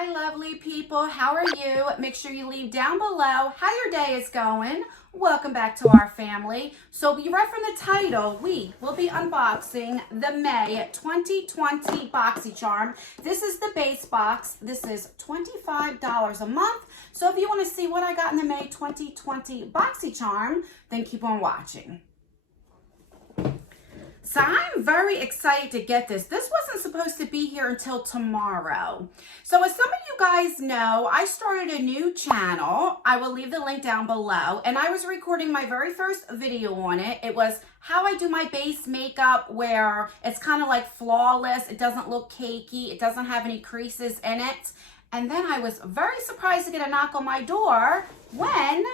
Hi, lovely people. How are you? Make sure you leave down below how your day is going. Welcome back to our family. So you read from the title, we will be unboxing the May 2020 BOXYCHARM. This is the base box. This is $25 a month. So if you want to see what I got in the May 2020 BOXYCHARM, then keep on watching. So I'm very excited to get this. This wasn't supposed to be here until tomorrow. So as some of you guys know, I started a new channel. I will leave the link down below. And I was recording my very first video on it. It was how I do my base makeup, where it's kind of like flawless. It doesn't look cakey. It doesn't have any creases in it. And then I was very surprised to get a knock on my door when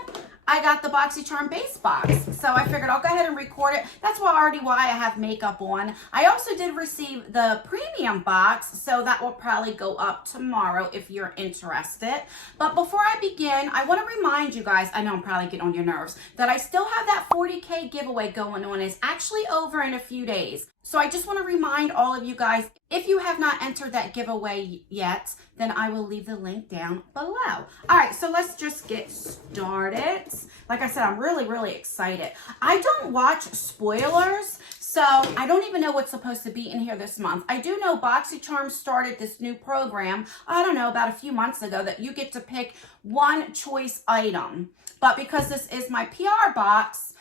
I got the BOXYCHARM base box. So I figured I'll go ahead and record it. That's why I have makeup on. I also did receive the premium box, so that will probably go up tomorrow if you're interested. But before I begin, I want to remind you guys, I know I'm probably getting on your nerves, that I still have that 40K giveaway going on. It's actually over in a few days. So I just want to remind all of you guys, if you have not entered that giveaway yet, then I will leave the link down below. All right, so let's just get started. Like I said, I'm really excited. I don't watch spoilers, so I don't even know what's supposed to be in here this month. I do know BOXYCHARM started this new program, I don't know, about a few months ago, that you get to pick one choice item. But because this is my PR box,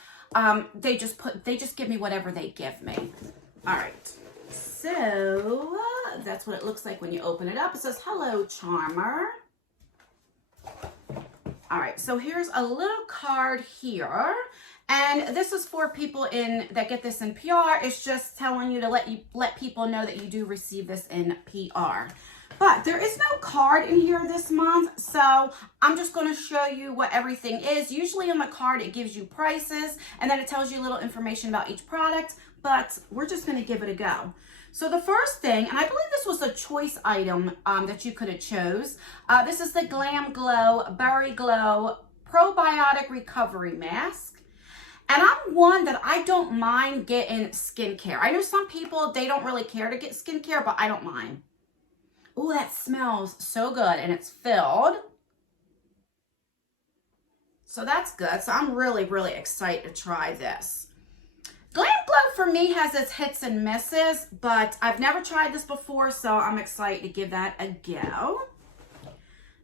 they just give me whatever they give me. All right, so that's what it looks like when you open it up. It says, "Hello, Charmer." All right, so here's a little card here, and this is for people that get this in PR. It's just telling you to let people know that you do receive this in PR. But there is no card in here this month, so I'm just going to show you what everything is. Usually on the card, it gives you prices, and then it tells you a little information about each product, but we're just going to give it a go. So the first thing, and I believe this was a choice item that you could have chose. This is the Glam Glow Berry Glow Probiotic Recovery Mask. And I'm one that I don't mind getting skincare. I know some people, they don't really care to get skincare, but I don't mind. Oh, that smells so good, and it's filled. So that's good. So I'm really excited to try this. Glam Glow for me has its hits and misses, but I've never tried this before, so I'm excited to give that a go.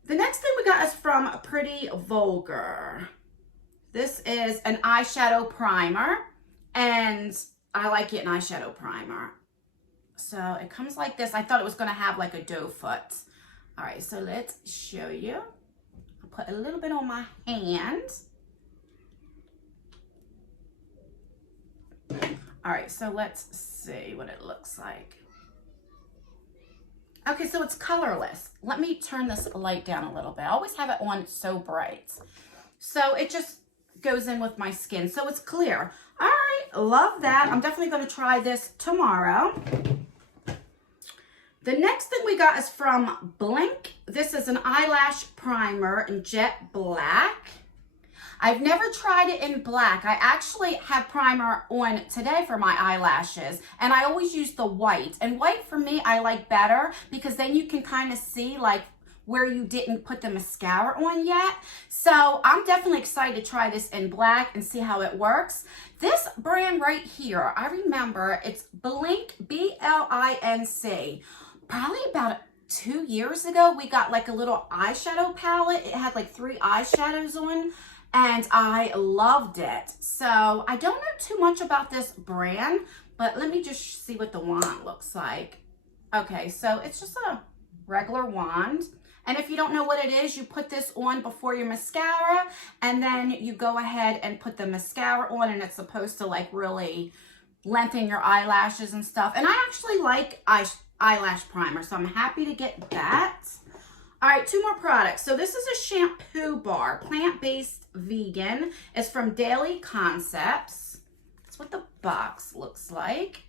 The next thing we got is from Pretty Vulgar. This is an eyeshadow primer, and I like getting eyeshadow primer. So it comes like this. I thought it was going to have like a doe foot. All right, so let's show you. I'll put a little bit on my hand. All right, so let's see what it looks like. Okay, so it's colorless. Let me turn this light down a little bit. I always have it on so bright. So it just goes in with my skin. So it's clear. All right, love that. I'm definitely going to try this tomorrow. The next thing we got is from Blink. This is an eyelash primer in jet black. I've never tried it in black. I actually have primer on today for my eyelashes, and I always use the white. And white for me, I like better because then you can kind of see like where you didn't put the mascara on yet. So I'm definitely excited to try this in black and see how it works. This brand right here, I remember it's Blink, B-L-I-N-C. Probably about 2 years ago, we got like a little eyeshadow palette. It had like 3 eyeshadows on, and I loved it. So I don't know too much about this brand, but let me just see what the wand looks like. Okay, so it's just a regular wand. And if you don't know what it is, you put this on before your mascara, and then you go ahead and put the mascara on, and it's supposed to like really lengthen your eyelashes and stuff. And I actually like eyelash primer, so I'm happy to get that. All right, 2 more products. So this is a shampoo bar, plant-based vegan. It's from Daily Concepts. That's what the box looks like.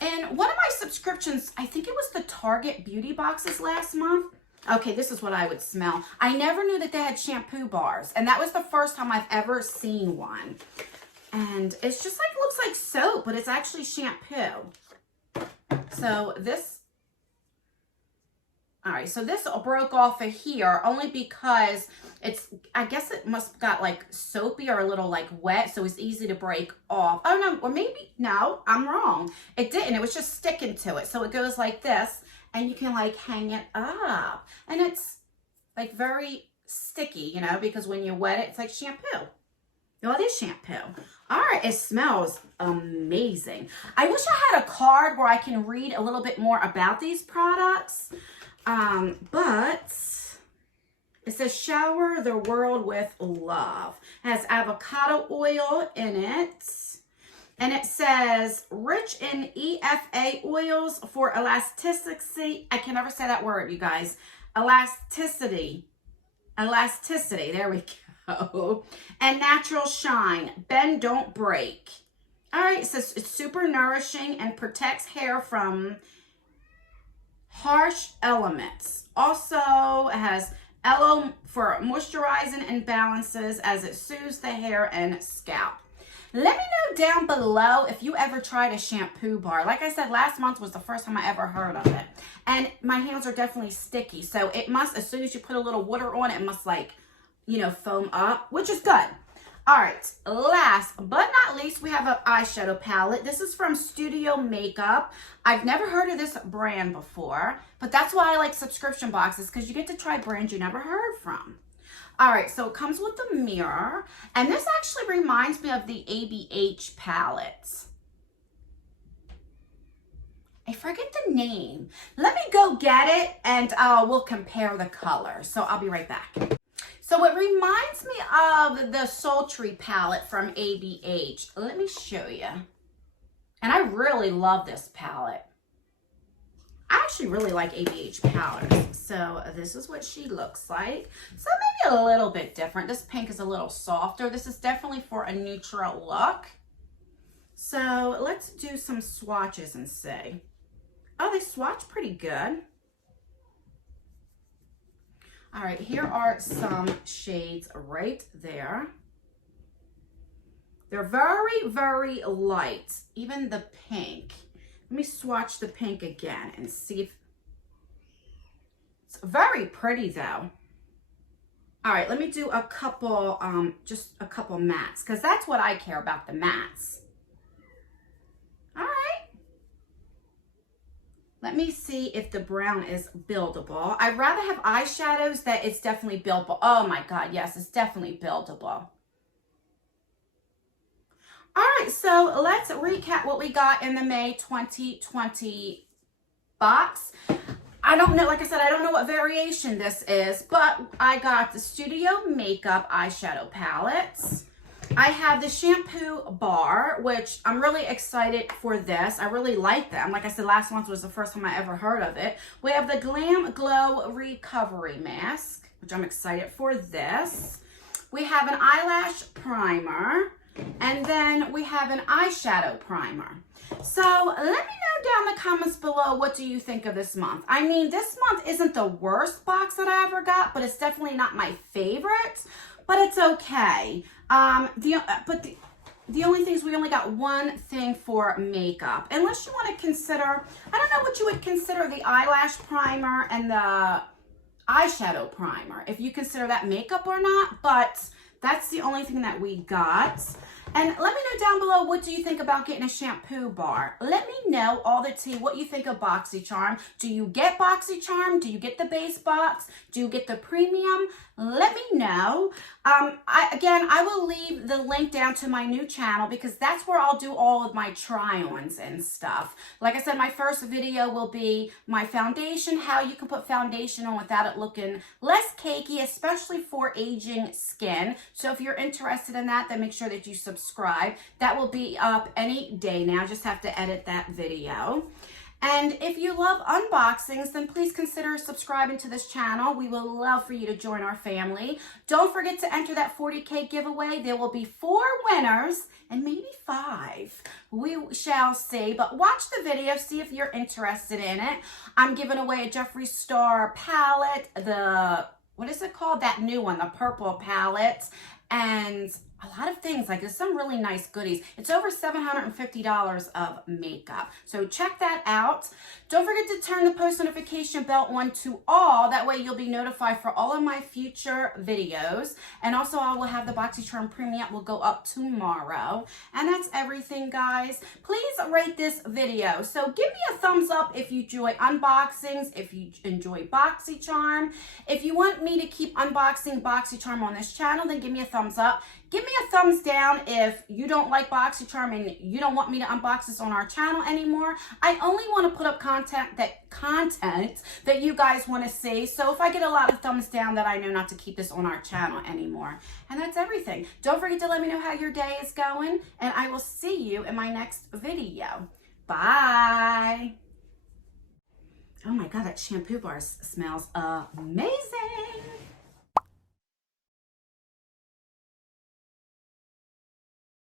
And one of my subscriptions, I think it was the Target beauty boxes last month. Okay, this is what I would smell. I never knew that they had shampoo bars, and that was the first time I've ever seen one. And it's just like, looks like soap, but it's actually shampoo. So this All right, so this broke off of here only because it's, I guess it must got like soapy or a little like wet, so it's easy to break off. Oh no, or maybe, no, I'm wrong. It didn't, it was just sticking to it. So it goes like this and you can like hang it up. And it's like very sticky, you know, because when you wet it, it's like shampoo. Oh, it is shampoo. All right, it smells amazing. I wish I had a card where I can read a little bit more about these products. But it says shower the world with love. It has avocado oil in it. And it says rich in EFA oils for elasticity. I can never say that word, you guys. Elasticity. Elasticity. There we go. And natural shine. Bend, don't break. All right. It says it's super nourishing and protects hair from harsh elements. Also, it has aloe for moisturizing and balances as it soothes the hair and scalp. Let me know down below if you ever tried a shampoo bar. Like I said, last month was the first time I ever heard of it. And my hands are definitely sticky. So it must, as soon as you put a little water on it, it must like, you know, foam up, which is good. All right, last but not least, we have an eyeshadow palette. This is from Studio Makeup. I've never heard of this brand before, but that's why I like subscription boxes, because you get to try brands you never heard from. All right, so it comes with the mirror, and this actually reminds me of the ABH palettes. I forget the name. Let me go get it, and we'll compare the colors. So I'll be right back. So it reminds me of the Sultry Palette from ABH. Let me show you. And I really love this palette. I actually really like ABH palettes. So this is what she looks like. So maybe a little bit different. This pink is a little softer. This is definitely for a neutral look. So let's do some swatches and see. Oh, they swatch pretty good. All right, here are some shades right there. They're very, very light, even the pink. Let me swatch the pink again and see if, it's very pretty though. All right, let me do a couple, just a couple mattes, because that's what I care about, the mattes. All right. Let me see if the brown is buildable. I'd rather have eyeshadows that it's definitely buildable. Oh my God, yes, it's definitely buildable. All right, so let's recap what we got in the May 2020 box. I don't know, like I said, I don't know what variation this is, but I got the Studio Makeup eyeshadow palettes. I have the Shampoo Bar, which I'm really excited for this. I really like them. Like I said, last month was the first time I ever heard of it. We have the Glam Glow Recovery Mask, which I'm excited for this. We have an eyelash primer, and then we have an eyeshadow primer. So let me know down in the comments below, what do you think of this month? I mean, this month isn't the worst box that I ever got, but it's definitely not my favorite, but it's okay. The only thing is we only got one thing for makeup. Unless you want to consider, I don't know what you would consider the eyelash primer and the eyeshadow primer, if you consider that makeup or not, but that's the only thing that we got. And let me know down below, what do you think about getting a shampoo bar? Let me know all the tea, what you think of BOXYCHARM. Do you get BOXYCHARM? Do you get the base box? Do you get the premium? Let me know. Again, I will leave the link down to my new channel, because that's where I'll do all of my try-ons and stuff. Like I said, my first video will be my foundation, how you can put foundation on without it looking less cakey, especially for aging skin. So if you're interested in that, then make sure that you subscribe. That will be up any day now. Just have to edit that video. And if you love unboxings, then please consider subscribing to this channel. We will love for you to join our family. Don't forget to enter that 40K giveaway. There will be 4 winners and maybe 5. We shall see. But watch the video, see if you're interested in it. I'm giving away a Jeffree Star palette, the, what is it called? That new one, the purple palette. And a lot of things. Like, there's some really nice goodies. It's over $750 of makeup. So check that out. Don't forget to turn the post notification bell on to all. That way you'll be notified for all of my future videos. And also I will have the BOXYCHARM premium will go up tomorrow. And that's everything, guys. Please rate this video. So give me a thumbs up if you enjoy unboxings, if you enjoy BOXYCHARM. If you want me to keep unboxing BOXYCHARM on this channel, then give me a thumbs up. Give me a thumbs down if you don't like BOXYCHARM and you don't want me to unbox this on our channel anymore. I only want to put up content that you guys want to see. So if I get a lot of thumbs down, that I know not to keep this on our channel anymore. And that's everything. Don't forget to let me know how your day is going, and I will see you in my next video. Bye. Oh my God, that Shampoo Bar smells amazing.